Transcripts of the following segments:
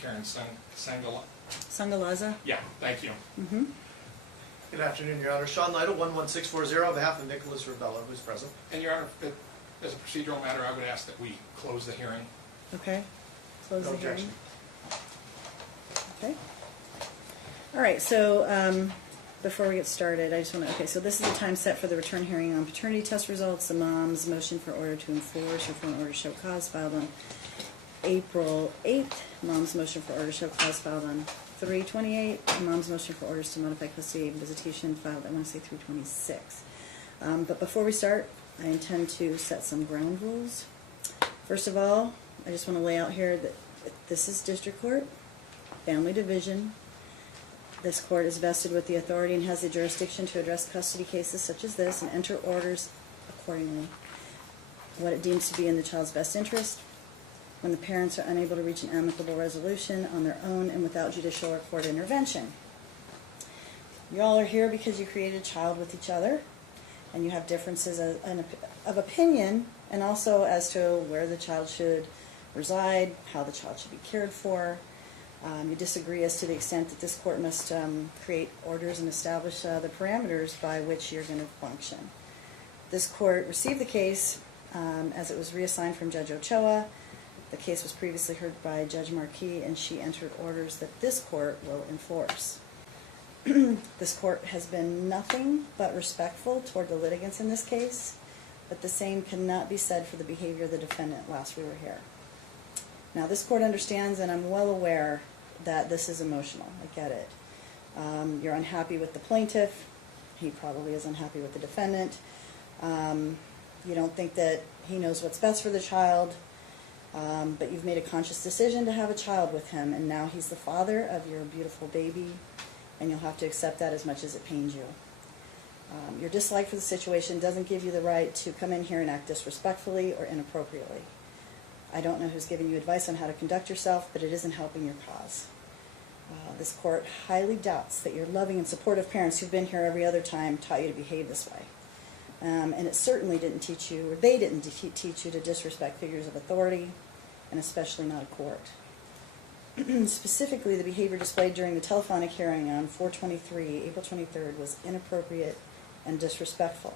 Karen Sangala. Sangalaza? Yeah, thank you. Mm-hmm. Good afternoon, Your Honor. Sean Lytle, 11640, on behalf of Nicholas Ravella, who's present. And Your Honor, as a procedural matter, I would ask that we close the hearing. Okay. Close No the hearing. objection. Okay. All right, so before we get started, I just want to, okay, so this is the time set for the return hearing on paternity test results. The mom's motion for order to enforce or for an order to show cause filed on April 8th. Mom's motion for order to show cause filed on 3/28. Mom's motion for orders to modify custody and visitation filed, I want to say 3/26. But before we start, I intend to set some ground rules. First of all, I just want to lay out here that this is district court, family division. This court is vested with the authority and has the jurisdiction to address custody cases such as this and enter orders accordingly. What it deems to be in the child's best interest when the parents are unable to reach an amicable resolution on their own and without judicial or court intervention. You all are here because you created a child with each other, and you have differences of opinion and also as to where the child should reside, how the child should be cared for. You disagree as to the extent that this court must create orders and establish the parameters by which you're going to function. This court received the case as it was reassigned from Judge Ochoa. The case was previously heard by Judge Marquis, and she entered orders that this court will enforce. This court has been nothing but respectful toward the litigants in this case, but the same cannot be said for the behavior of the defendant last we were here. Now, this court understands, and I'm well aware that this is emotional. I get it. You're unhappy with the plaintiff. He probably is unhappy with the defendant. You don't think that he knows what's best for the child, but you've made a conscious decision to have a child with him, and now he's the father of your beautiful baby, and you'll have to accept that as much as it pains you. Your dislike for the situation doesn't give you the right to come in here and act disrespectfully or inappropriately. I don't know who's giving you advice on how to conduct yourself, but it isn't helping your cause. This court highly doubts that your loving and supportive parents who've been here every other time taught you to behave this way. And it certainly didn't teach you, or they didn't teach you to disrespect figures of authority, and especially not a court. Specifically, the behavior displayed during the telephonic hearing on 4/23, April 23rd, was inappropriate and disrespectful.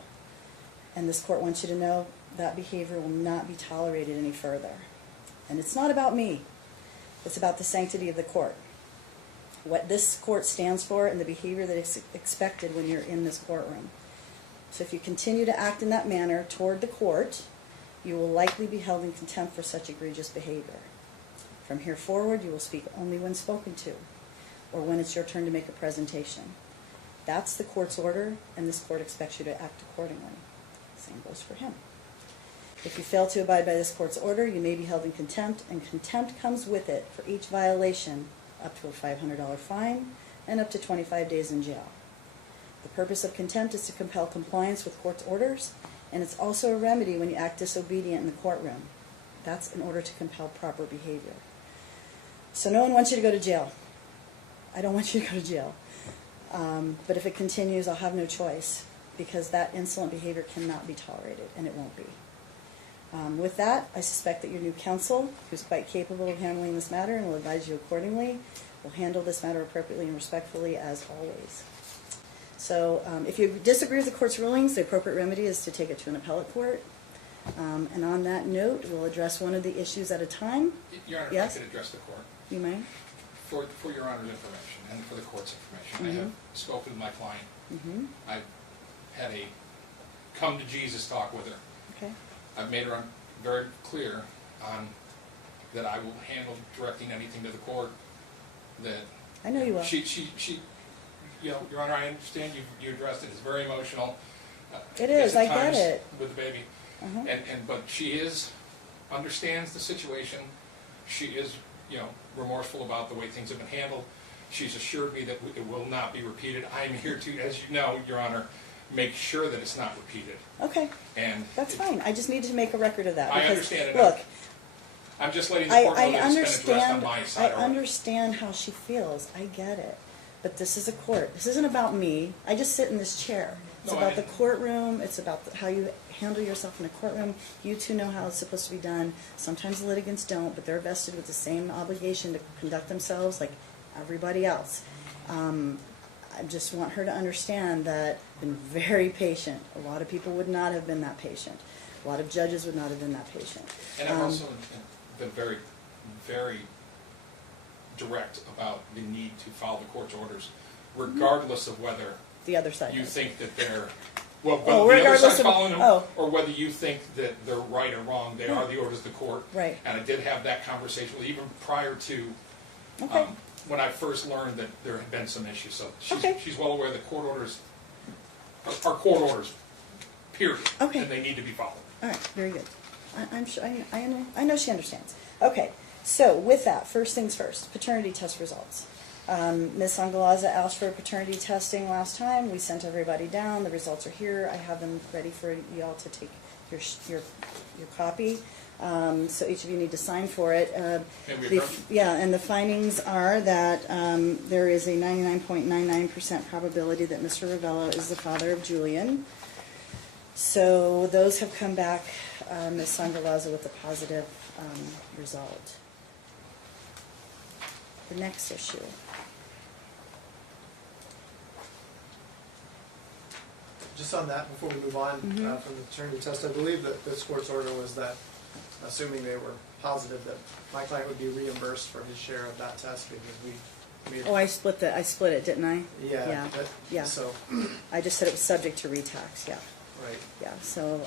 And this court wants you to know that behavior will not be tolerated any further. And it's not about me. It's about the sanctity of the court. What this court stands for and the behavior that is expected when you're in this courtroom. So if you continue to act in that manner toward the court, you will likely be held in contempt for such egregious behavior. From here forward, you will speak only when spoken to, or when it's your turn to make a presentation. That's the court's order, and this court expects you to act accordingly. Same goes for him. If you fail to abide by this court's order, you may be held in contempt, and contempt comes with it for each violation up to a $500 fine and up to 25 days in jail. The purpose of contempt is to compel compliance with court's orders, and it's also a remedy when you act disobedient in the courtroom. That's in order to compel proper behavior. So no one wants you to go to jail. I don't want you to go to jail. But if it continues, I'll have no choice, because that insolent behavior cannot be tolerated, and it won't be. With that, I suspect that your new counsel, who's quite capable of handling this matter and will advise you accordingly, will handle this matter appropriately and respectfully as always. So if you disagree with the court's rulings, the appropriate remedy is to take it to an appellate court. And on that note, we'll address one of the issues at a time. Your Honor, Yes? if I could address the court. You may. For Your Honor's information and for the court's information, I have spoken with my client. I've had a come to Jesus talk with her. Okay. I've made her very clear on that I will handle directing anything to the court. That I know you will. She, you know, Your Honor, I understand you addressed it. It's very emotional. It is. I at get times it. with the baby, but she understands the situation. She is, you know, remorseful about the way things have been handled. She's assured me that it will not be repeated. I am here to, as you know, Your Honor, make sure that it's not repeated. Okay. And that's fine. I just needed to make a record of that. I understand it. Look, I'm just letting the court know I that it's been addressed on my side. I understand how she feels. I get it. But this is a court. This isn't about me. I just sit in this chair. It's No, about the courtroom. It's about how you handle yourself in a courtroom. You two know how it's supposed to be done. Sometimes the litigants don't, but they're vested with the same obligation to conduct themselves like everybody else. I just want her to understand that I've been very patient. A lot of people would not have been that patient. A lot of judges would not have been that patient. And I've also been very, very direct about the need to follow the court's orders, regardless of whether The other side. you does. think that they're, well, Oh, whether the other regardless side's of- following them, oh. or whether you think that they're right or wrong, they Yeah. are the orders of the court. Right. And I did have that conversation with, even prior to, Okay. when I first learned that there had been some issues. So Okay. she's well aware that court orders are court orders, period. Okay. And they need to be followed. All right, very good. I'm sure, I know she understands. Okay, so with that, first things first, paternity test results. Ms. Angalaza asked for paternity testing last time. We sent everybody down. The results are here. I have them ready for y'all to take your copy. So each of you need to sign for it. May we The- approve? Yeah, and the findings are that there is a 99.99% probability that Mr. Ravello is the father of Julian. So those have come back, Ms. Sangalaza, with a positive result. The next issue. Just on that, before we move on from the paternity test, I believe that this court's order was that, assuming they were positive, that my client would be reimbursed for his share of that test because we had, Oh, I split it, didn't I? yeah, but- Yeah. so, I just said it was subject to retax, yeah. right. Yeah, so,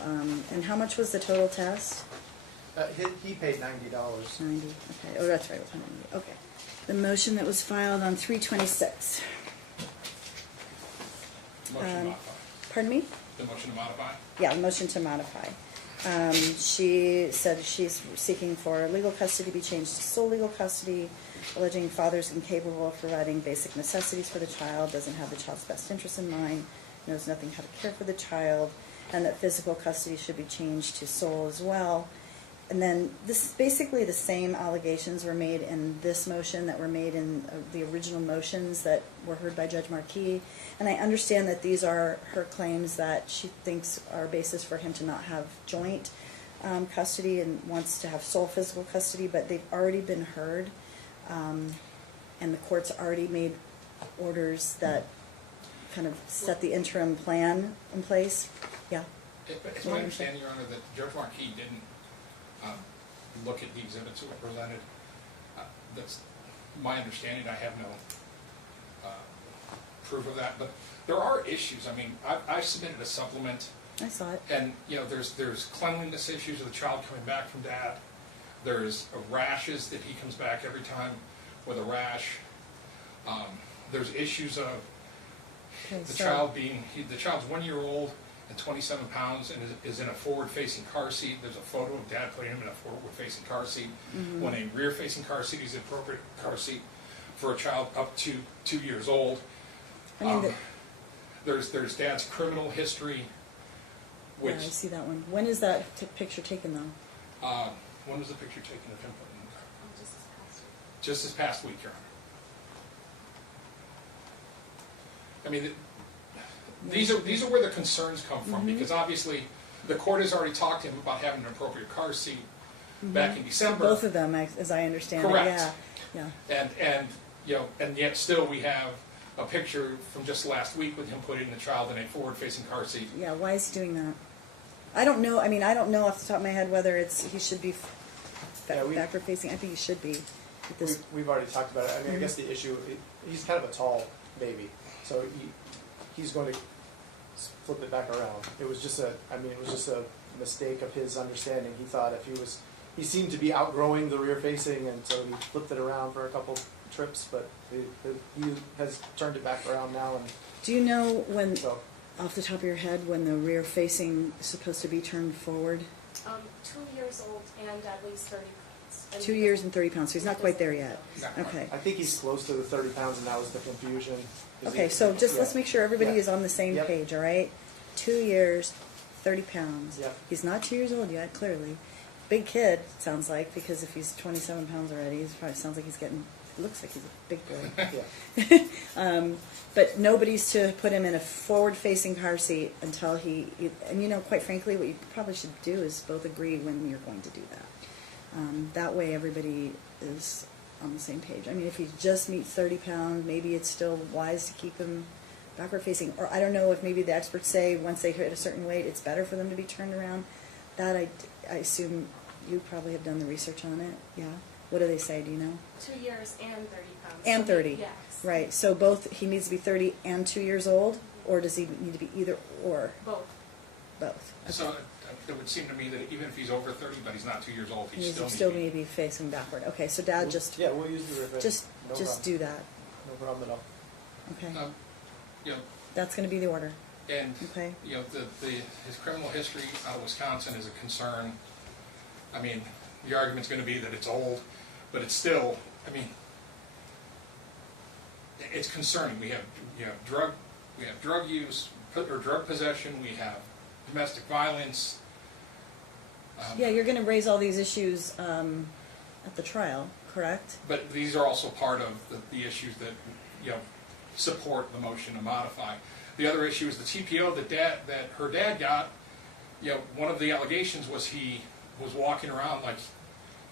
and how much was the total test? He paid $90. 90, okay, oh, that's right, it was 190, okay. The motion that was filed on 3/26. Motion to modify. Pardon me? The motion to modify? Yeah, motion to modify. She said she's seeking for legal custody to be changed to sole legal custody, alleging father's incapable of providing basic necessities for the child, doesn't have the child's best interest in mind, knows nothing how to care for the child, and that physical custody should be changed to sole as well. And then this, basically the same allegations were made in this motion that were made in the original motions that were heard by Judge Marquis. And I understand that these are her claims that she thinks are a basis for him to not have joint custody and wants to have sole physical custody, but they've already been heard. And the court's already made orders that kind of set the interim plan in place. Yeah. It's my understanding, Your Honor, that Judge Marquis didn't look at the exhibits that were presented. That's my understanding. I have no proof of that, but there are issues. I mean, I submitted a supplement, I saw it. and there's cleanliness issues of the child coming back from dad. There's rashes that he comes back every time with a rash. There's issues of Okay, the so- child's 1 year old and 27 pounds and is in a forward-facing car seat. There's a photo of dad putting him in a forward-facing car seat. When a rear-facing car seat is the appropriate car seat for a child up to 2 years old. I mean, There's dad's criminal history, yeah, I which, see that one. When is that picture taken though? when was the picture taken of him putting in the car? Just this past week. Just this past week, Your Honor. I mean, these are where the concerns come from, because obviously the court has already talked to him about having an appropriate car seat back in December. Both of them, as I understand it, Correct. yeah. And yet still we have a picture from just last week with him putting the child in a forward-facing car seat. Yeah, why is he doing that? I don't know, I mean, I don't know off the top of my head whether he should be Yeah, backward facing. I think he should be. With this. We've already talked about it. I mean, I guess the issue, he's kind of a tall baby, so he's going to flip it back around. It was just a mistake of his understanding. He thought he seemed to be outgrowing the rear facing, and so he flipped it around for a couple trips, but he has turned it back around now, and Do you know when, so. off the top of your head, when the rear facing is supposed to be turned forward? 2 years old and at least 30 pounds. And 2 years and 30 pounds, so he's not quite there yet. Not quite. Okay. I think he's close to the 30 pounds, and that was the confusion. Okay, so just let's make sure everybody Yeah. is on the same Yep. page, all right? 2 years, 30 pounds. Yep. He's not 2 years old yet, clearly. Big kid, sounds like, because if he's 27 pounds already, it probably sounds like he's getting looks like he's a big boy. Yeah. But nobody's to put him in a forward-facing car seat until and you know, quite frankly, what you probably should do is both agree when you're going to do that. That way everybody is on the same page. I mean, if he just meets 30 pounds, maybe it's still wise to keep him backward-facing. Or I don't know if maybe the experts say once they hit a certain weight, it's better for them to be turned around. That I assume you probably have done the research on it. Yeah. What do they say? Do you know? 2 years and 30 pounds. And 30. Yes. Right. So both, he needs to be 30 and 2 years old, or does he need to be either or? Both. Both. So it would seem to me that even if he's over 30, but he's not 2 years old, He he's needs still to still need to be facing backward. Okay. So Dad, just Yeah, we'll use the rivet. just No just problem. do that. No problem at all. Okay. You know, That's going to be the order. and Okay. you know, his criminal history out of Wisconsin is a concern. I mean, the argument's going to be that it's old, but it's still, I mean, it's concerning. We have drug use or drug possession. We have domestic violence. Yeah, you're going to raise all these issues at the trial, correct? But these are also part of the issues that, you know, support the motion to modify. The other issue is the TPO that her dad got. You know, one of the allegations was he was walking around like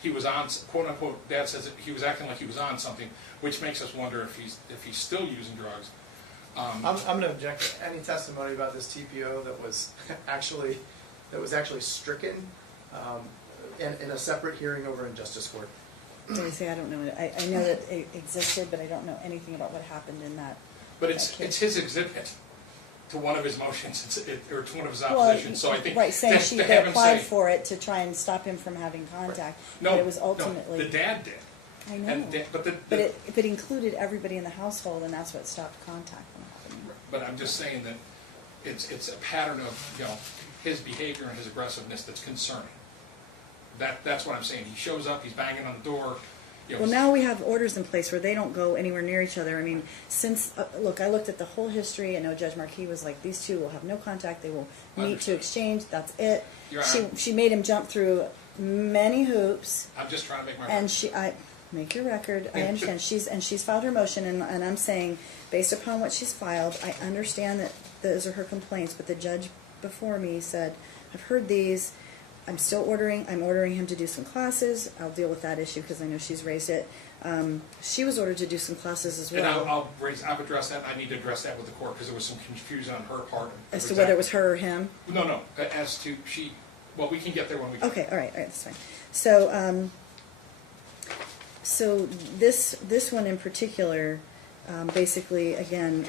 he was on, quote unquote, Dad says that he was acting like he was on something, which makes us wonder if he's still using drugs. I'm going to object to any testimony about this TPO that was actually stricken in a separate hearing over in Justice Court. I say I don't know. I know that it existed, but I don't know anything about what happened in that. But it's his exhibit to one of his motions, or to one of his Well, oppositions. So I think right, saying to they have him applied say, for it to try and stop him from having contact. no, but it was ultimately. no, the dad did. I know. And but If it included everybody in the household, and that's what stopped contact from happening. But I'm just saying that it's a pattern of, you know, his behavior and his aggressiveness that's concerning. That's what I'm saying. He shows up, he's banging on the door. You know, Well, now we have orders in place where they don't go anywhere near each other. I mean, since, look, I looked at the whole history. I know Judge Marquis was like, these two will have no contact. They will meet to Understood. exchange. That's it. Your Honor. She made him jump through many hoops. I'm just trying to make my And make your record. I understand. She's filed her motion, and I'm saying, based upon what she's filed, I understand that those are her complaints. But the judge before me said, I've heard these. I'm ordering him to do some classes. I'll deal with that issue because I know she's raised it. She was ordered to do some classes as And well. I've addressed that. I need to address that with the court because there was some confusion on her part. As to whether it was her or him. No. As to she. Well, we can get there when we. Okay, all right, that's fine. So, so this one in particular, basically, again,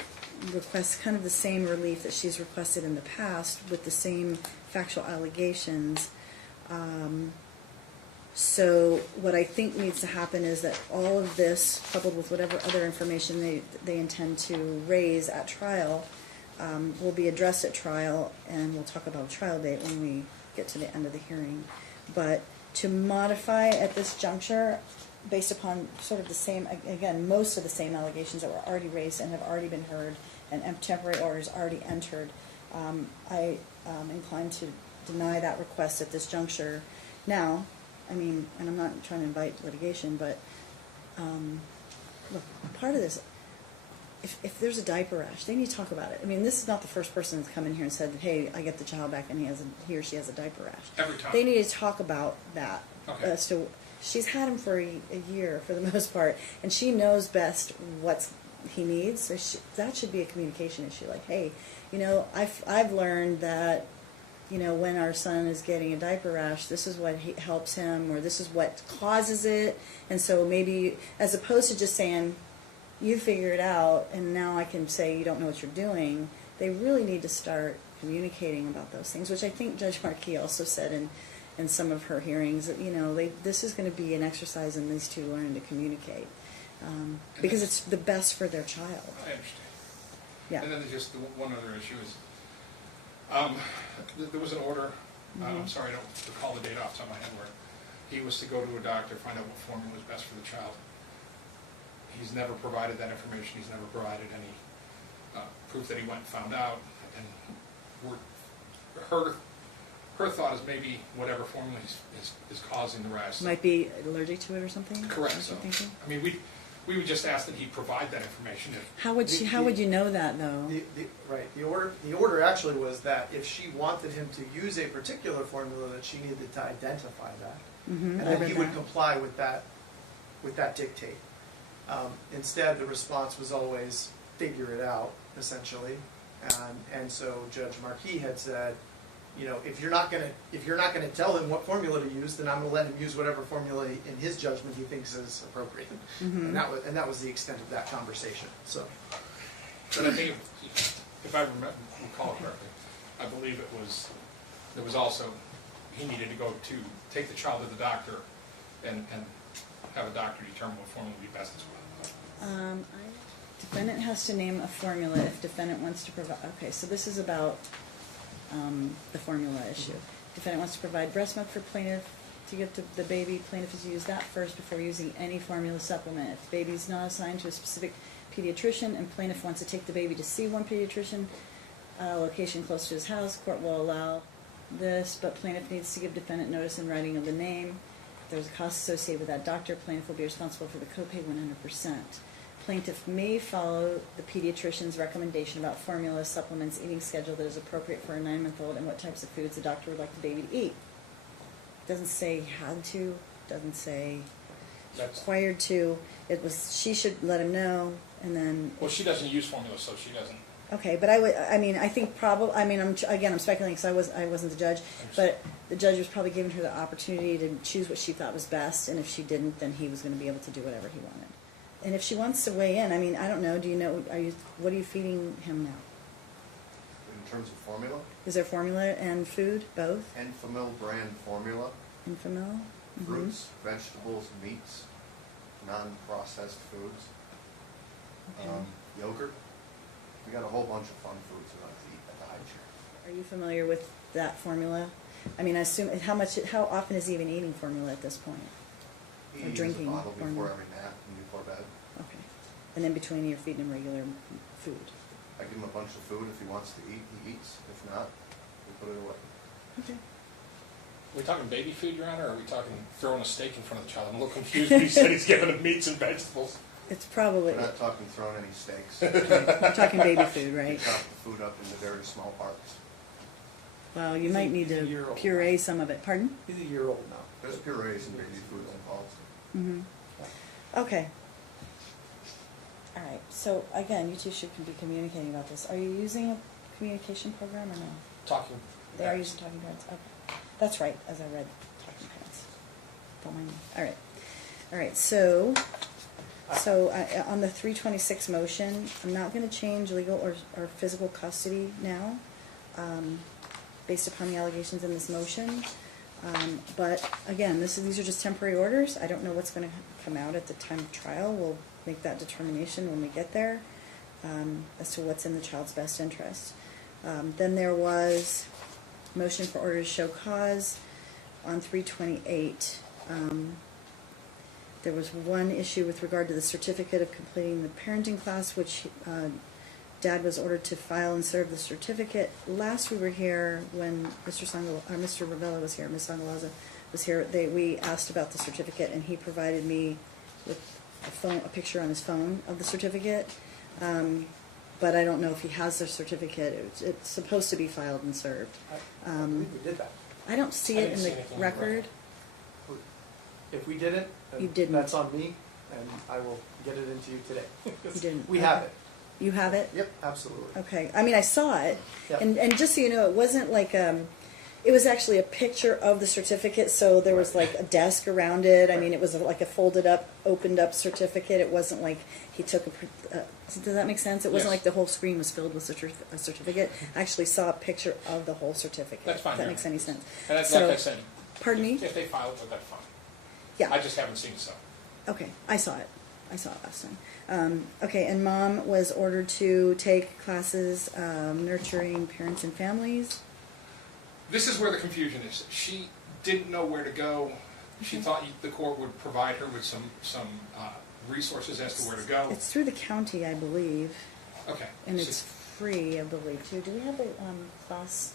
requests kind of the same relief that she's requested in the past with the same factual allegations. So what I think needs to happen is that all of this, coupled with whatever other information they intend to raise at trial, will be addressed at trial, and we'll talk about a trial date when we get to the end of the hearing. But to modify at this juncture, based upon sort of the same, again, most of the same allegations that were already raised and have already been heard, and temporary orders already entered, I am inclined to deny that request at this juncture. Now, I mean, and I'm not trying to invite litigation, but look, part of this, if there's a diaper rash, they need to talk about it. I mean, this is not the first person that's come in here and said, hey, I get the child back and he or she has a diaper rash. Every time. They need to talk about that. Okay. So she's had him for a year for the most part, and she knows best what he needs. So that should be a communication issue. Like, hey, you know, I've learned that, you know, when our son is getting a diaper rash, this is what helps him, or this is what causes it. And so maybe, as opposed to just saying, you figure it out, and now I can say you don't know what you're doing, they really need to start communicating about those things, which I think Judge Marquis also said in some of her hearings, that, you know, this is going to be an exercise in these two learning to communicate, because it's the best for their child. I understand. Yeah. And then there's just one other issue is, there was an order, I'm sorry, I don't recall the date off the top of my head, where he was to go to a doctor, find out what formula was best for the child. He's never provided that information, he's never provided any proof that he went and found out, and her thought is maybe whatever formula is causing the rash. Might be allergic to it or something? Correct. Is So, what you're thinking? I mean, We would just ask that he provide that information. How would you know that though? Right, the order actually was that if she wanted him to use a particular formula, that she needed to identify that. Mhm, And I then read he would that. comply with that dictate. Instead, the response was always, figure it out, essentially. And so Judge Marquis had said, you know, if you're not gonna tell him what formula to use, then I'm gonna let him use whatever formula in his judgment he thinks is appropriate. Mhm. And that was the extent of that conversation, so. But I think, if I recall correctly, I believe there was also, he needed to take the child to the doctor and have a doctor determine what formula would be best as well. Defendant has to name a formula if defendant wants to provide, okay, so this is about the formula issue. Defendant wants to provide breast milk for plaintiff to give to the baby. Plaintiff is to use that first before using any formula supplement. If the baby is not assigned to a specific pediatrician and plaintiff wants to take the baby to see one pediatrician, location close to his house, court will allow this, but plaintiff needs to give defendant notice in writing of the name. If there's a cost associated with that doctor, plaintiff will be responsible for the copay 100%. Plaintiff may follow the pediatrician's recommendation about formula, supplements, eating schedule that is appropriate for a 9-month-old and what types of foods the doctor would like the baby to eat. Doesn't say how to, doesn't say That's- required to. It was, she should let him know, and then. Well, she doesn't use formula, so she doesn't. Okay, but I think I'm speculating because I wasn't the judge, but the judge was probably giving her the opportunity to choose what she thought was best, and if she didn't, then he was going to be able to do whatever he wanted. And if she wants to weigh in, I don't know, do you know, what are you feeding him now? In terms of formula, Is there formula and food, both? Enfamil brand formula, Infamil? Mhm. fruits, vegetables, meats, non-processed foods, Okay. yogurt. We got a whole bunch of fun foods we like to eat at the high chair. Are you familiar with that formula? I assume, how often is he even eating formula at this point? He Or uses drinking a bottle before formula. every nap and before bed. Okay. And then between you're feeding him regular food? I give him a bunch of food. If he wants to eat, he eats. If not, we put it away. Okay. Are we talking baby food, Your Honor, or are we talking throwing a steak in front of the child? I'm a little confused when he said he's giving him meats and vegetables. It's probably, We're not talking throwing any steaks. we're talking baby food, We right? chop the food up into very small parts. Well, you might need He's a to year old. puree some of it. Pardon? He's a year old now. There's purees and baby foods involved. Mm-hmm. Okay. All right. So again, you two should be communicating about this. Are you using a communication program or no? Talking. They are using Talking Parents. Okay. That's right. As I read Talking Parents. Don't mind me. All right. All right. So on the 326 motion, I'm not going to change legal or physical custody now, based upon the allegations in this motion. But again, these are just temporary orders. I don't know what's going to come out at the time of trial. We'll make that determination when we get there, as to what's in the child's best interest. Then there was motion for order to show cause on 328. There was one issue with regard to the certificate of completing the parenting class, which Dad was ordered to file and serve the certificate. Last we were here, when Mr. Ravello was here, Ms. Sangalaza was here, we asked about the certificate, and he provided me with a picture on his phone of the certificate. But I don't know if he has the certificate. It's supposed to be filed and served. I believe we did that. I don't see I it didn't in see the anything in the record. If we didn't, then You didn't. that's on me, and I will get it into you today. You didn't. We have it. You have it? Yep, absolutely. Okay. I saw it, Yep. and just so you know, it wasn't like it was actually a picture of the certificate. So there was like a desk around it. It was like a folded up, opened up certificate. It wasn't like he took does that make sense? It wasn't Yes. like the whole screen was filled with a certificate. I actually saw a picture of the whole certificate. That's fine, If that yeah. makes any sense. And that's So- like I said. Pardon me? If they file it, that's fine. Yeah. I just haven't seen it, so. Okay, I saw it. I saw it last time. Okay, and Mom was ordered to take classes nurturing parents and families. This is where the confusion is. She didn't know where to go. She thought the court would provide her with some resources as to where to go. It's through the county, I believe, Okay. and So- it's free, I believe, too. Do we have a class?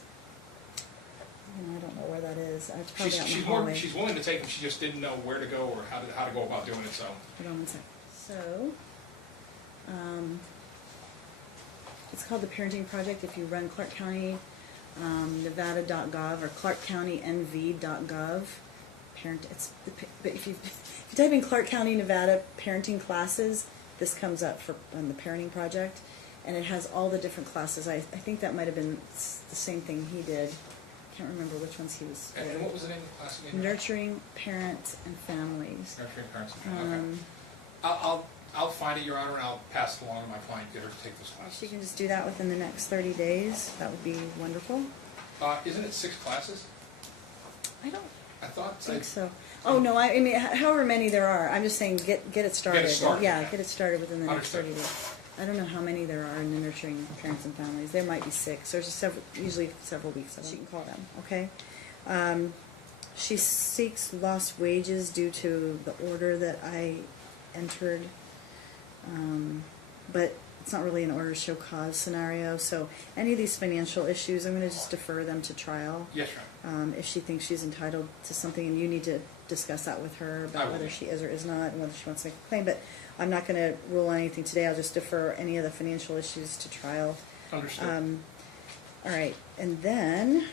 I don't know where that is. It's probably out in the hallway. She's willing to take them. She just didn't know where to go or how to go about doing it. So Hold on one sec. So, it's called the Parenting Project. If you run Clark County Nevada.gov or ClarkCountyNV.gov, but if you type in Clark County Nevada parenting classes, this comes up for on the Parenting Project, and it has all the different classes. I think that might have been the same thing he did. Can't remember which ones he was. And what was the name of the class again? Nurturing Parents and Families. Nurturing Parents and Families, okay. I'll find it, Your Honor, and I'll pass it along to my client, get her to take this class. She can just do that within the next 30 days. That would be wonderful. Isn't it 6 classes? I don't I thought. think so. Oh, no, I mean, however many there are, I'm just saying get it started. started, Yeah, okay. get it started within the next Understood. 30 days. I don't know how many there are in the Nurturing Parents and Families. There might be 6. There's usually several weeks of them. She can call them, okay? She seeks lost wages due to the order that I entered. But it's not really an order to show cause scenario. So any of these financial issues, I'm going to just defer them to trial. Yes, Your Honor. If she thinks she's entitled to something, and you need to discuss that with her I about will. whether she is or is not, and whether she wants to make a claim. But I'm not going to rule on anything today. I'll just defer any of the financial issues to trial. Understood. All right, and then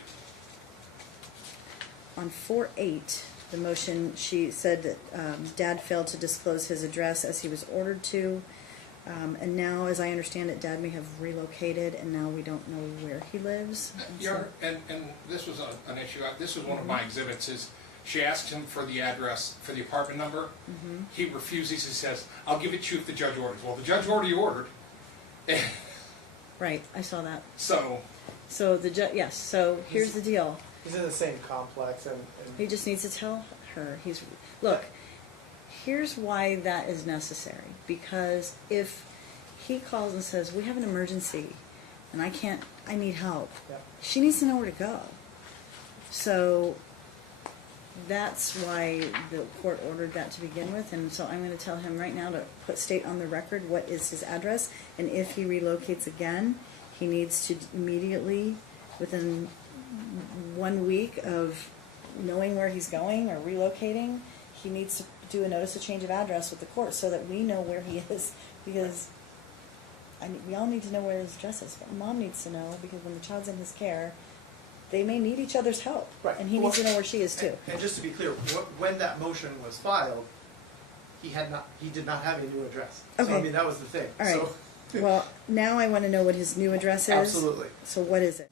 on 4-8, the motion, she said that Dad failed to disclose his address as he was ordered to. And now, as I understand it, Dad may have relocated, and now we don't know where he lives. And Your so- Honor, and this was an issue. This was one of my exhibits. Is she asked him for the address for the apartment number? He refuses. He says, "I'll give it to you if the judge orders." Well, the judge already ordered. Right, I saw that. So So yes, so here's the deal. He's in the same complex, and He just needs to tell her. Look, here's why that is necessary. Because if he calls and says, we have an emergency and I need help, yeah. she needs to know where to go. So that's why the court ordered that to begin with. And so I'm going to tell him right now to state on the record what is his address. And if he relocates again, he needs to immediately, within 1 week of knowing where he's going or relocating, he needs to do a notice of change of address with the court so that we know where he is, because we all need to know where his address is. Mom needs to know, because when the child's in his care, they may need each other's help. Right. And he needs to know where she is too. And just to be clear, when that motion was filed, he did not have a new address. So Okay. I mean, that was the thing. All right. So, Well, now I want to know what his new address is. absolutely. So what is it?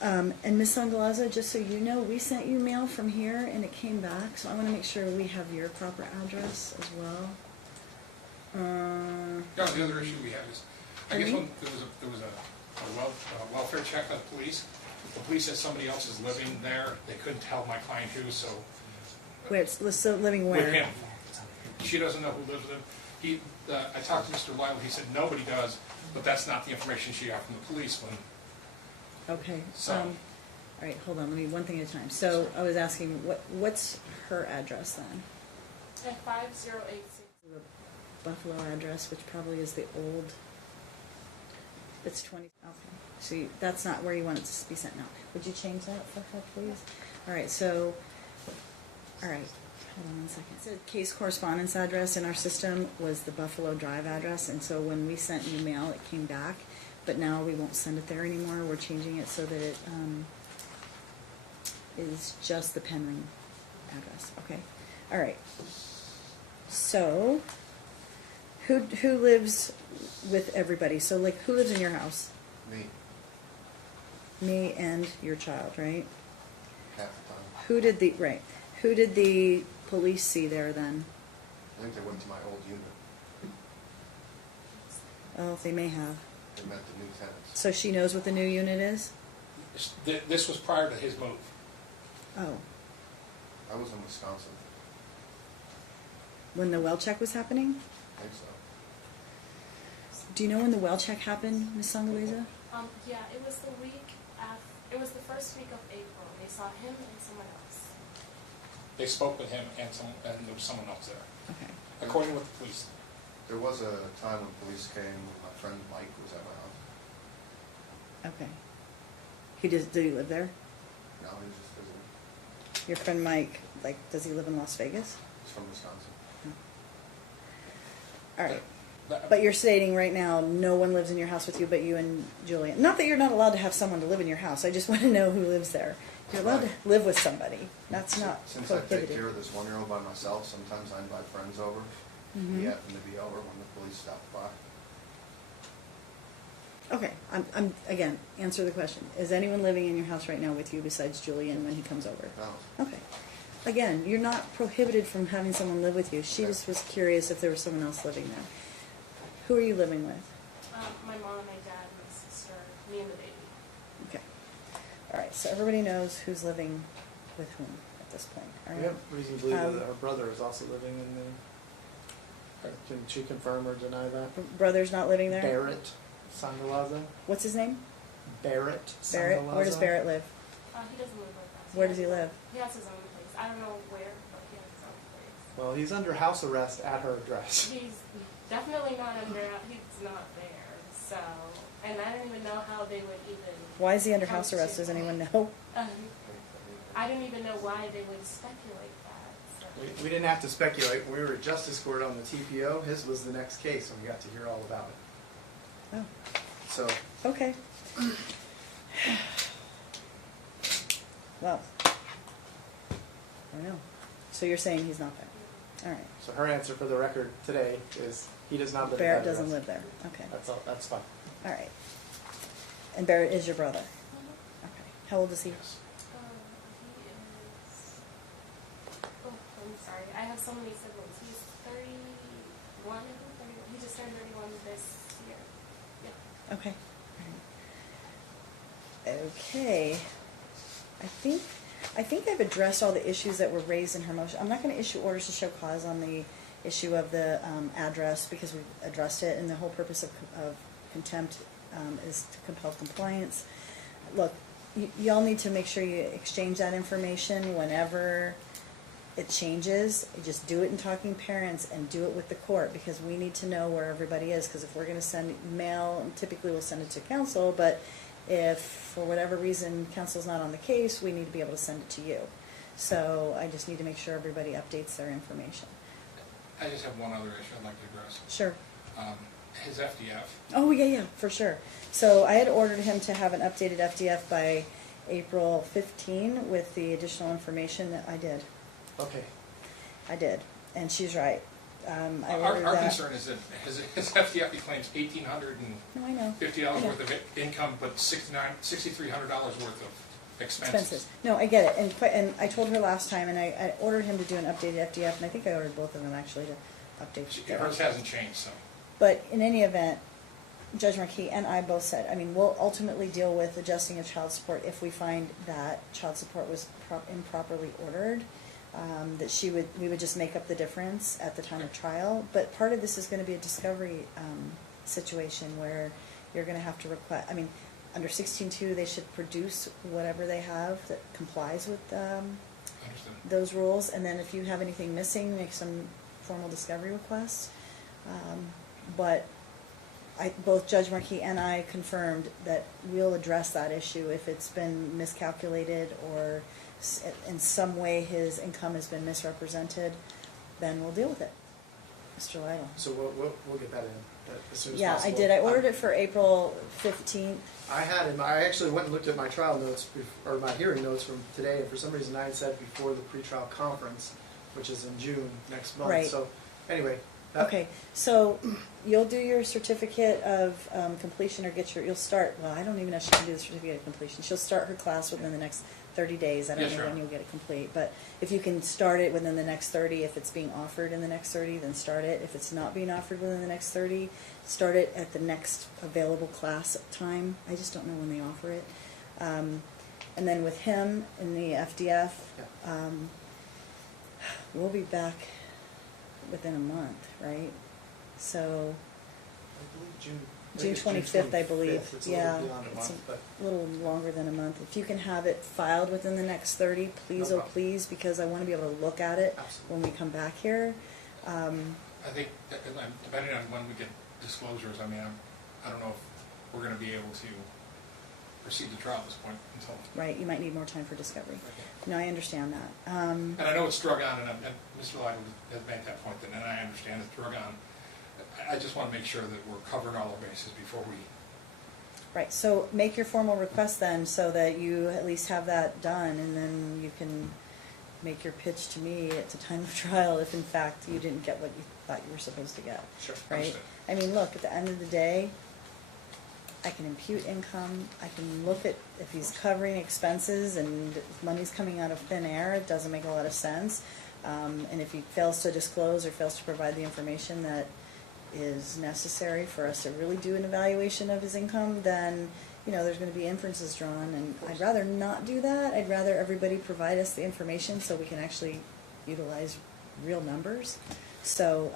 And Ms. Sangalaza, just so you know, we sent you mail from here and it came back, so I want to make sure we have your proper address as well. no, the other issue we have is, I guess Pardon me? when there was a welfare check by the police. The police said somebody else is living there. They couldn't tell my client who, so Where it's living where? with him. She doesn't know who lives with him. I talked to Mr. Lyle. He said nobody does, but that's not the information she got from the police when. Okay. So- All right, hold on. Let me one thing at a time. So I was asking, what's her address then? At 5086. The Buffalo address, which probably is the old. It's 20. Okay. So that's not where you want it to be sent now. Would you change that for her, please? All right. So. All right. Hold on 1 second. So case correspondence address in our system was the Buffalo Drive address, and so when we sent you mail, it came back. But now we won't send it there anymore. We're changing it so that it is just the Penring address. Okay. All right. So, who lives with everybody? So, like, who lives in your house? Me, Me and your child, right? half the time. Who did the police see there then? I think they went to my old unit. Oh, they may have. They met the new tenants. So she knows what the new unit is? This was prior to his move. Oh, I was in Wisconsin. when the well check was happening? I think so. Do you know when the well check happened, Ms. Sangaliza? Yeah, it was the week after, it was the first week of April. They saw him and someone else. They spoke with him and there was someone else there, Okay. according to what the police. There was a time when police came, my friend Mike was at my house. Okay. Did he live there? Now he was just visiting. Your friend Mike, like, does he live in Las Vegas? He's from Wisconsin. All right. That- But you're stating right now, no one lives in your house with you but you and Julian. Not that you're not allowed to have someone to live in your house. I just want to know who lives there. You're allowed to live with somebody. That's not Since I take care prohibited. of this 1-year-old by myself, sometimes I invite friends over. Mhm. He happened to be over when the police stopped by. Okay, I'm again, answer the question. Is anyone living in your house right now with you besides Julian when he comes over? No. Okay. Again, you're not prohibited from having someone live with you. She just was curious if there was someone else living there. Who are you living with? My mom, my dad, my sister, me and the baby. Okay. All right, so everybody knows who's living with whom at this point. All We right. have reason to believe Um, that her brother is also living in the. Can she confirm or deny that? Brother's not living there? Barrett Sangalaza. What's his name? Barrett. Barrett? Where does Sangalaza? Barrett live? He doesn't live with us. Where does he live? He has his own place. I don't know where, but he has his own place. Well, he's under house arrest at her address. He's definitely not under, he's not there, so, and I don't even know how they would even. Why is he under come house arrest? to- Does anyone know? I don't even know why they would speculate that, so. We didn't have to speculate. We were at Justice Court on the TPO. His was the next case, and we got to hear all about it. Oh, So, okay. Well, I don't know. So you're saying he's not there? All right. so her answer for the record today is he does not live. Barrett at that doesn't address. live there. Okay. That's all. That's fine. All right. And Barrett is your brother? Mhm. Okay. How old is he? He is, oh, I'm sorry, I have so many siblings. He's 31, I think, 31. He just turned 31 this year. Yeah. Okay. All right. Okay. I think I've addressed all the issues that were raised in her motion. I'm not going to issue orders to show cause on the issue of the address because we addressed it, and the whole purpose of contempt is to compel compliance. Look, y'all need to make sure you exchange that information whenever it changes. You just do it in talking parents and do it with the court because we need to know where everybody is. Because if we're going to send mail, typically we'll send it to counsel, but if for whatever reason counsel's not on the case, we need to be able to send it to you. So I just need to make sure everybody updates their information. I just have one other issue I'd like to address. Sure. His FDF. Oh, yeah, for sure. So I had ordered him to have an updated FDF by April 15 with the additional information that I did. Okay. I did. And she's right. I Our ordered that. concern is that his FDF, he claims $1,850 No, I know. worth of income, but $6,300 worth of expenses. No, I get it. And I told her last time, and I ordered him to do an updated FDF, and I think I ordered both of them actually to update. Hers hasn't changed, so. But in any event, Judge Marquis and I both said, I mean, we'll ultimately deal with adjusting of child support if we find that child support was improperly ordered. That we would just make up the difference at the time of trial. But part of this is going to be a discovery situation where you're going to have to request. I mean, under 16.2, they should produce whatever they have that complies with Understood. those rules, and then if you have anything missing, make some formal discovery requests. But both Judge Marquis and I confirmed that we'll address that issue if it's been miscalculated or in some way his income has been misrepresented, then we'll deal with it. Mr. Lytle. So we'll get that in as soon as Yeah, possible. I did. I ordered it for April 15th. I had him. I actually went and looked at my trial notes, or my hearing notes from today, and for some reason I had said before the pretrial conference, which is in June next month. Right. So, anyway. Okay, so you'll do your certificate of completion or you'll start, well, I don't even know if she can do the certificate of completion. She'll start her class within the next 30 days. I don't Yes, know sure. when you'll get it complete. But if you can start it within the next 30, if it's being offered in the next 30, then start it. If it's not being offered within the next 30, start it at the next available class time. I just don't know when they offer it. And then with him in the FDF, we'll be back within a month, right? So I believe June. June I think it's 25th, I believe. It's a Yeah, little beyond a it's month, but a little longer than a month. If you can have it filed within the next 30, please, No oh problem. please, because I want to be able to look at it Absolutely. when we come back here. I think, depending on when we get disclosures, I mean, I don't know if we're going to be able to proceed to trial at this point until. Right, you might need more time for discovery. No, I understand that. And I know it's drug on, and Mr. Lytle has made that point, and I understand it's drug on. I just want to make sure that we're covering all our bases before we, Right, so make your formal request then, so that you at least have that done, and then you can make your pitch to me at the time of trial if in fact you didn't get what you thought you were supposed to get. Sure. Right? Understood. I mean, look, at the end of the day, I can impute income, I can look at if he's covering expenses and money's coming out of thin air, it doesn't make a lot of sense. And if he fails to disclose or fails to provide the information that is necessary for us to really do an evaluation of his income, then, you know, there's gonna be inferences drawn, and I'd rather not do that. I'd rather everybody provide us the information so we can actually utilize real numbers. So,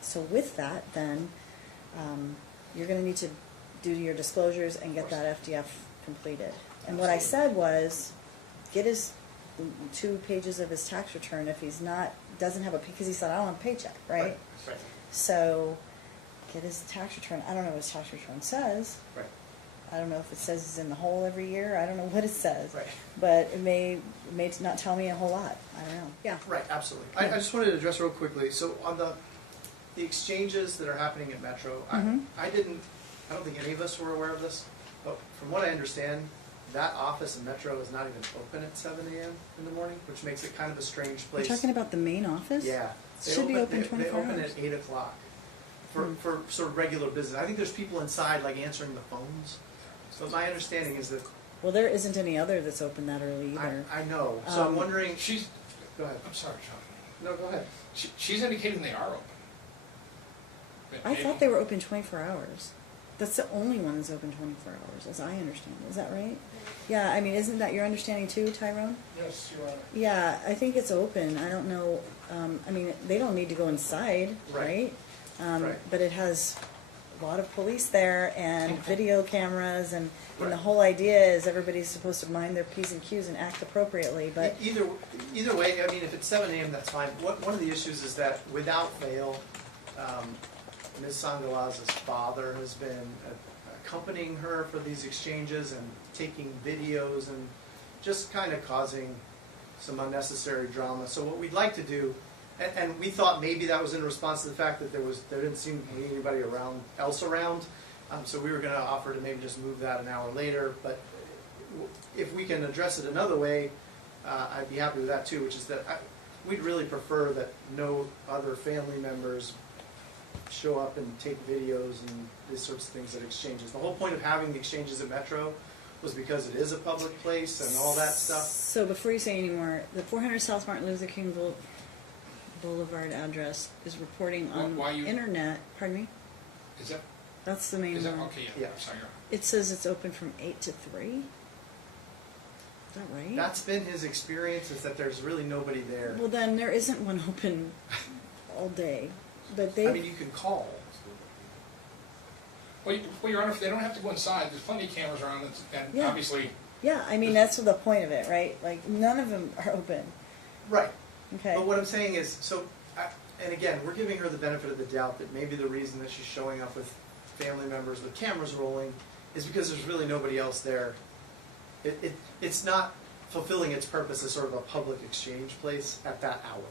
so with that, then, you're gonna need to do your disclosures and get that FDF completed. And what I said was, get his 2 pages of his tax return if he's not, doesn't have a, because he said, I don't have a paycheck, right? Right. So, get his tax return. I don't know what his tax return says. Right. I don't know if it says he's in the hole every year. I don't know what it says. Right. But it may not tell me a whole lot. I don't know. Yeah. Right, absolutely. I just wanted to address real quickly, so on the exchanges that are happening at Metro, Mhm. I don't think any of us were aware of this, but from what I understand, that office in Metro is not even open at 7 a.m. in the morning, which makes it kind of a strange You're place. talking about the main office? Yeah. It should be open They 24 open hours. at 8 o'clock for, Hmm. for sort of regular business. I think there's people inside like answering the phones. But my understanding is that, Well, there isn't any other that's open that early either. I know, so I'm wondering, she's, go ahead. I'm sorry, John. No, go ahead. She's indicating they are open. But I maybe- thought they were open 24 hours. That's the only one that's open 24 hours, as I understand it. Is that right? Yeah, I mean, isn't that your understanding too, Tyrone? Yes, you are. Yeah, I think it's open. I don't know, I mean, they don't need to go inside, Right. right? Right. But it has a lot of police there and video cameras, and the Right. whole idea is everybody's supposed to mind their P's and Q's and act appropriately, but Either way, I mean, if it's 7 a.m., that's fine. One of the issues is that without fail, Ms. Sangalaza's father has been accompanying her for these exchanges and taking videos and just kind of causing some unnecessary drama. So what we'd like to do, and we thought maybe that was in response to the fact that there didn't seem to be anybody else around, so we were going to offer to maybe just move that an hour later. But if we can address it another way, I'd be happy with that too, which is that we'd really prefer that no other family members show up and take videos and these sorts of things at exchanges. The whole point of having the exchanges at Metro was because it is a public place and all that stuff. So before you say any more, the 400 South Martin Luther King Boulevard address is reporting on Why you- internet. Pardon me. Is that, That's the main is that, one. okay, yeah, Yeah. I'm sorry. It says it's open from 8 to 3. Is that right? That's been his experience, is that there's really nobody there. Well, then there isn't one open all day. But they. I mean, you can call. Well, Your Honor, if they don't have to go inside, there's plenty of cameras around, and Yeah. obviously, Yeah, I mean that's the point of it, right? Like none of them are open. Right. Okay. But what I'm saying is, and again, we're giving her the benefit of the doubt that maybe the reason that she's showing up with family members with cameras rolling is because there's really nobody else there. It's not fulfilling its purpose as sort of a public exchange place at that hour.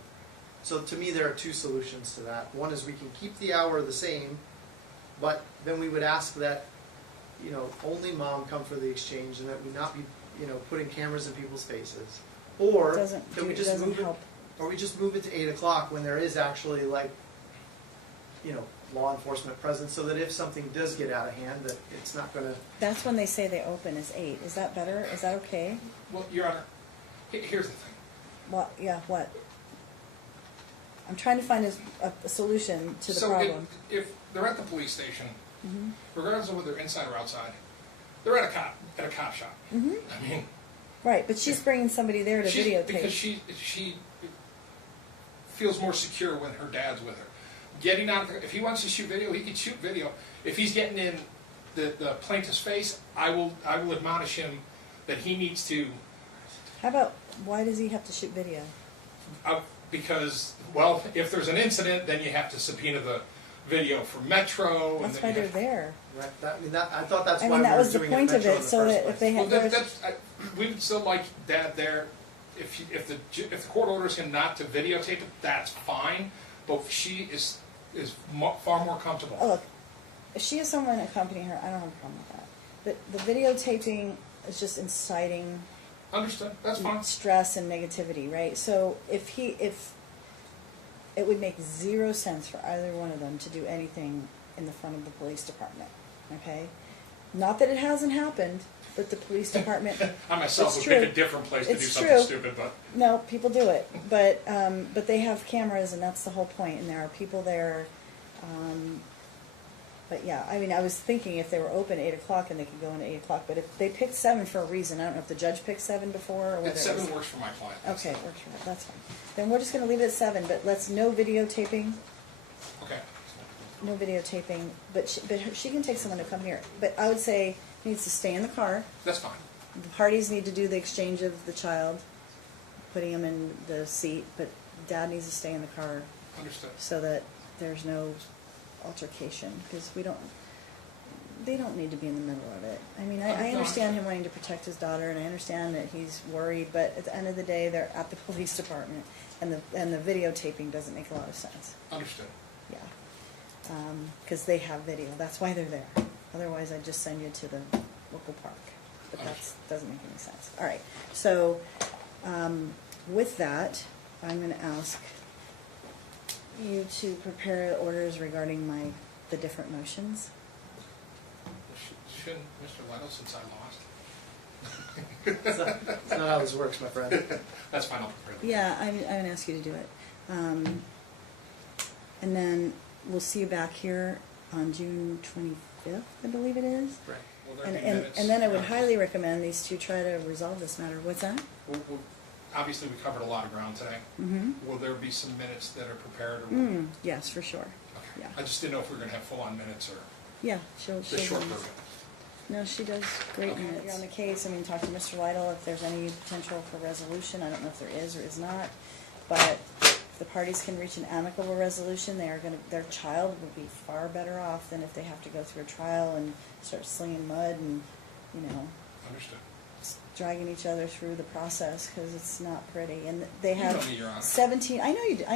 So to me, there are 2 solutions to that. One is we can keep the hour the same, but then we would ask that, you know, only mom come for the exchange and that we not be, you know, putting cameras in people's faces. Or Doesn't that we it just doesn't move it, help. or we just move it to 8 o'clock when there is actually like, you know, law enforcement present, so that if something does get out of hand, that it's not gonna. That's when they say they open is 8. Is that better? Is that okay? well, Your Honor, here's the thing. What? Yeah. What? I'm trying to find a solution to the So problem. if they're at the police station, Mhm. regardless of whether they're inside or outside, they're at a cop shop. Mhm. I mean, Right, but she's bringing somebody there to videotape. because she feels more secure when her dad's with her. Getting out, if he wants to shoot video, he can shoot video. If he's getting in the plaintiff's face, I will admonish him that he needs to, How about why does he have to shoot video? because, well, if there's an incident, then you have to subpoena the video for Metro. That's and why then you they're have- there. Right, I thought that's I why mean, we that were was the doing point it of Metro it, in the so first that place. if they Well, had. we would still like Dad there. If the court orders him not to videotape it, that's fine. But she is is far more comfortable. Oh, look, if she has someone accompanying her, I don't have a problem with that. But the videotaping is just inciting Understood, that's fine. stress and negativity, right? So if it would make zero sense for either one of them to do anything in the front of the police department, okay? Not that it hasn't happened, but the police department. I myself It's would true. pick a different place to do It's something true. stupid, but No, people do it, but they have cameras, and that's the whole point. And there are people there. But yeah, I mean, I was thinking if they were open at 8 o'clock and they could go in at 8 o'clock. But if they picked 7 for a reason, I don't know if the judge picked 7 before or whether at it 7 was. works for my client. Okay, it works for her. That's fine. Then we're just going to leave it at 7. But let's no videotaping. Okay. No videotaping. But she can take someone to come here. But I would say he needs to stay in the car. That's fine. The parties need to do the exchange of the child, putting him in the seat, but dad needs to stay in the car Understood. so that there's no altercation, because they don't need to be in the middle of it. I mean, I understand him wanting to protect his daughter, and I understand that he's worried, but at the end of the day, they're at the police department, and the videotaping doesn't make a lot of sense. Understood. Yeah. Because they have video. That's why they're there. Otherwise, I'd just send you to the local park. But that doesn't make any sense. All right. So with that, I'm going to ask you to prepare orders regarding the different motions. Shouldn't Mr. Lytle, since I lost? It's not how this works, my friend. That's fine, I'll prepare them. Yeah, I'm going to ask you to do it. And then we'll see you back here on June 25th, I believe it is. Right. Will there And, be and, minutes? and then I would highly recommend these two try to resolve this matter. What's that? Obviously, we covered a lot of ground today. Mm-hmm. Will there be some minutes that are prepared? Or Yes, for sure. Okay. Yeah. I just didn't know if we were going to have full-on minutes or Yeah, she'll the short do- version. No, she does great Okay. minutes. You're on the case. I mean, talk to Mr. Lytle if there's any potential for resolution. I don't know if there is or is not, but if the parties can reach an amicable resolution, their child will be far better off than if they have to go through a trial and start slinging mud and, Understood. dragging each other through the process, because it's not pretty. And they You have know me, Your Honor. 17. I know you do. I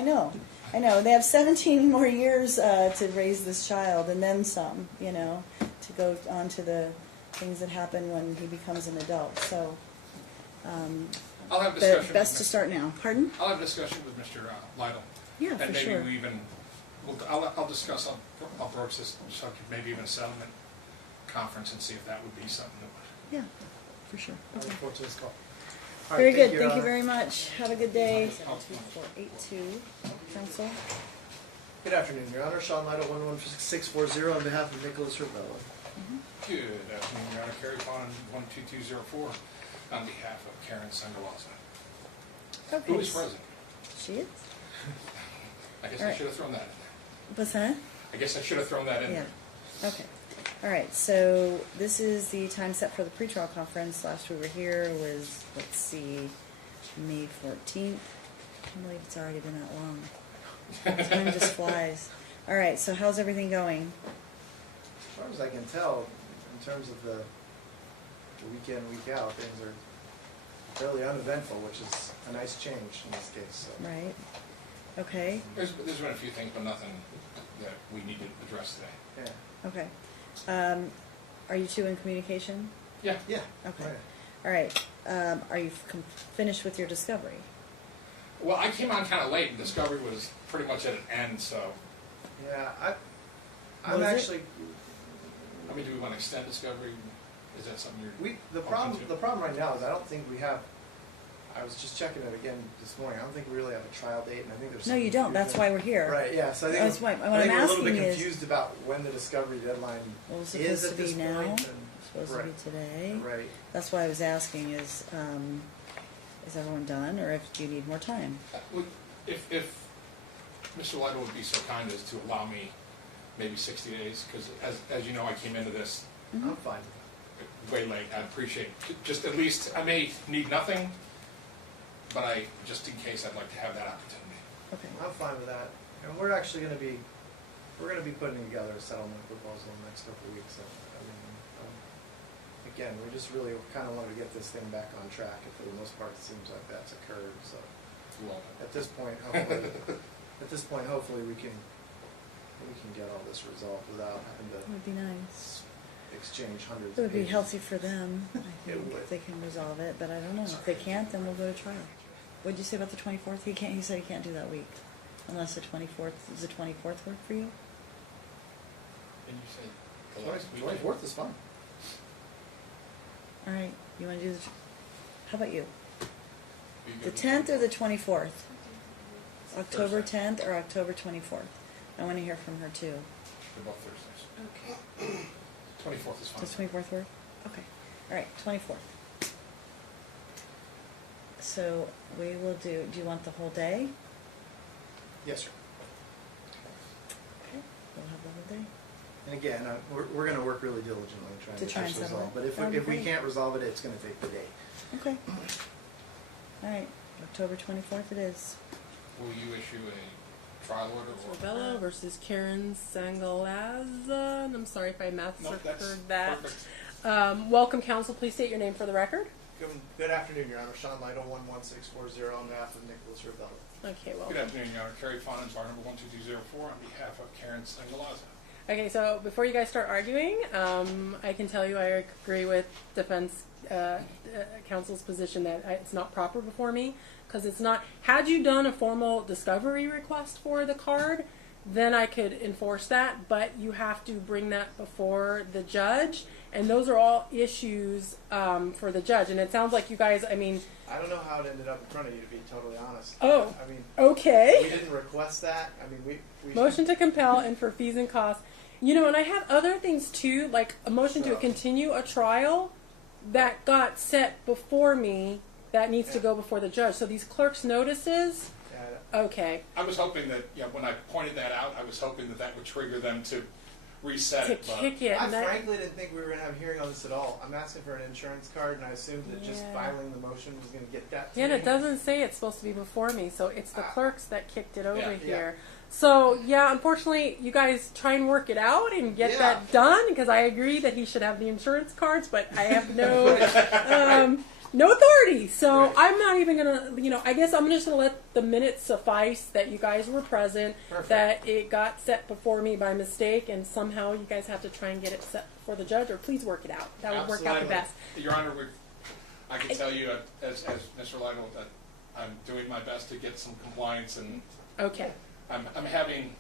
know. They have 17 more years to raise this child, and then some. To go on to the things that happen when he becomes an adult. So, I'll have but discussion. best with to Mr. start now. Pardon? I'll have a discussion with Mr. Lytle. Yeah, And for maybe sure. we even, I'll discuss, I'll broach this subject, maybe even a settlement conference and see if that would be something that would. Yeah, for sure. I look Okay. forward to this call. All right, Very good. Your Thank you Honor. very much. Have a good day. 2482, Council. Good afternoon, Your Honor. Sean Lytle, 11640, on behalf of Nicholas Ravello. Good afternoon, Your Honor. Kerry Pond, 12204, on behalf of Karen Sangalaza. Okay. Who is present? She is. I guess All I right. should have thrown that in there. What's that? I guess I should have thrown that in Yeah. there. Okay. All right. So this is the time set for the pretrial conference. Last we were here was, let's see, May 14th. I can't believe it's already been that long. Time just flies. All right. So how's everything going? As far as I can tell, in terms of the week in, week out, things are fairly uneventful, which is a nice change in this case. So. Right. Okay. There's been a few things, but nothing that we need to address today. Yeah. Okay. Are you two in communication? Yeah. Yeah. Okay. Right. All right. Are you finished with your discovery? Well, I came on kind of late, and Discovery was pretty much at an end, so, Yeah, I'm Was it? actually. I mean, do we want to extend Discovery? Is that something you're... The problem right now is I don't think we have. I was just checking it again this morning. I don't think we really have a trial date, and I think there's. No, some you don't. That's confusion. why we're here. Right. Yeah. So I think That's why- what I think I'm we're a little bit asking is- confused about when the discovery deadline Well, it's is supposed at to be this now. point. It's supposed to be today. Right. That's why I was asking is everyone done, or do you need more time? If Mr. Lytle would be so kind as to allow me maybe 60 days, because as you know, I came into this I'm fine. way late. I appreciate it. Just at least, I may need nothing, but just in case, I'd like to have that opportunity. Okay. I'm fine with that. And we're actually going to be putting together a settlement proposal in the next couple of weeks. So, I mean, again, we just really kind of want to get this thing back on track. And for the most part, it seems like that's occurred. So Well, at this point, hopefully we can we can get all this resolved without having It to would be nice. exchange hundreds It of would be pages. healthy for them, I think, would. if they can resolve it, but I don't know. If they can't, then we'll go to trial. What'd you say about the 24th? He can't, he said he can't do that week. Unless the 24th, does the 24th work for you? And you said the last week. 24th is fine. All right, you wanna do the, how about you? You The good? 10th or the 24th? October Thursday. 10th or October 24th? I wanna hear from her too. They're both Thursdays. Okay. 24th is fine. Does 24th work? Okay. All right, 24th. So we will do you want the whole day? Yes, sir. Okay. We'll have the whole day. And again, we're going to work really diligently trying To to try get and this settle resolved. it. But That'd be if we great. can't resolve it, it's going to take the day. Okay. All right, October 24th it is. Will you issue a trial order or? Bella versus Karen Sangalaza. And I'm sorry if I No, that's massacred that. perfect. Welcome, counsel. Please state your name for the record. Good afternoon, Your Honor. Sean Lytle, 11640 on behalf of Nicholas Rebella. Okay, well. Good afternoon, Your Honor. Terry Fonens, bar number 12204, on behalf of Karen Sangalaza. Okay, so before you guys start arguing, I can tell you I agree with defense counsel's position that it's not proper before me, because it's not. Had you done a formal discovery request for the card, then I could enforce that, but you have to bring that before the judge, and those are all issues for the judge. And it sounds like you guys, I mean, I don't know how it ended up in front of you, to be totally honest. Oh. I mean, okay. we didn't request that. I mean, we Motion to compel and for fees and costs. You know, and I have other things too, like a motion to So- continue a trial that got set before me that needs to go before the judge. So these clerk's notices, okay, I was hoping that, when I pointed that out, I was hoping that that would trigger them to reset to it. But kick it. I And that, frankly didn't think we were going to have a hearing on this at all. I'm asking for an insurance card, and I assumed that just Yeah. filing the motion was going to get that to yeah, and me. it doesn't say it's supposed to be before me, so it's the clerks that kicked it over Yeah. here. So, yeah, unfortunately, you guys try and work it out and get Yeah. that done, because I agree that he should have the insurance cards, but I have no no authority. So Right. I'm not even going to, I guess I'm just going to let the minutes suffice that you guys were present, Perfect. that it got set before me by mistake, and somehow you guys have to try and get it set before the judge, or please work it out. That would work out the Absolutely. best. Your Honor, I can tell you, as Mr. Lytle, that I'm doing my best to get some compliance, and Okay. I'm having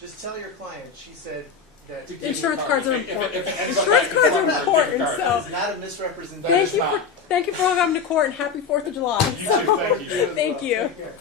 Just tell your client. She said that to it give Insurance you a cards card. are If important. anybody Insurance has a cards are problem, I'll give you a important, card. so- is not a misrepresentation. That Thank is you not. for coming to court, and happy 4th of July. You too, thank you. Thank you. Take care.